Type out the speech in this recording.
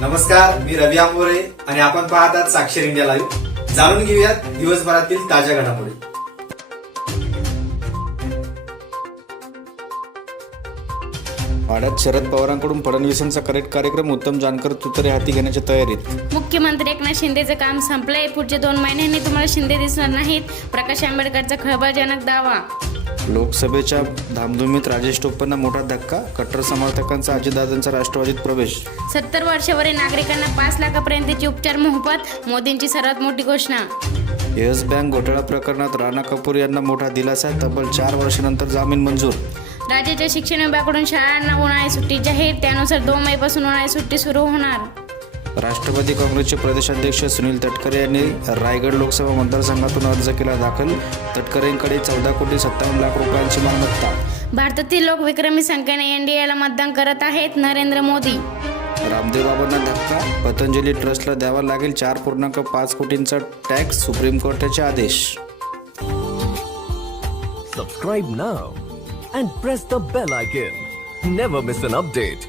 नमस्कार मी रवी आंबोरे आणि आपण पाहतात साक्षर इंडिया लाईव्ह. जाणून घेऊयात दिवसभरातील ताज्या घडामोडी. वाड्यात शरद पवारांकडून फडणवीसांचा करेक्ट कार्यक्रम उत्तम जानकर तुतरे हाती घेण्याच्या तयारीत. मुख्यमंत्री एकनाथ शिंदेचं काम संपलंय. पुढचे दोन महिन्यांनी तुम्हाला शिंदे दिसणार नाहीत. प्रकाश आंबेडकरचा खळबळजनक दावा. लोकसभेच्या धामधुमीत राजेश टोपेंना मोठा धक्का कट्टर समर्थकांचा अजितदादांचा राष्ट्रवादीत प्रवेश. सत्तर वर्षावरील नागरिकांना पाच लाखापर्यंतची उपचार मोफत मोदींची सर्वात मोठी घोषणा. येस बँक घोटाळा प्रकरणात राणा कपूर यांना मोठा दिलासा तब्बल चार वर्षानंतर जामीन मंजूर. राज्याच्या शिक्षण विभागाकडून शाळांना उन्हाळी सुट्टी जाहीर त्यानुसार दोन मेपासून उन्हाळी सुट्टी सुरू होणार. राष्ट्रवादी काँग्रेसचे प्रदेशाध्यक्ष सुनील तटकरे यांनी रायगड लोकसभा मतदारसंघातून अर्ज केला दाखल. तटकरेंकडे चौदा कोटी सत्तावन्न लाख रुपयांची मालमत्ता. भारतातील लोक विक्रमी संख्येने एनडीएला मतदान करत आहेत. नरेंद्र मोदी. रामदेव बाबांना धक्का. पतंजली ट्रस्टला द्यावा लागेल चार पूर्णांक पाच कोटींचा टॅक्स सुप्रीम कोर्टाचे आदेश. Subscribe now and press the bell icon. Never miss an update.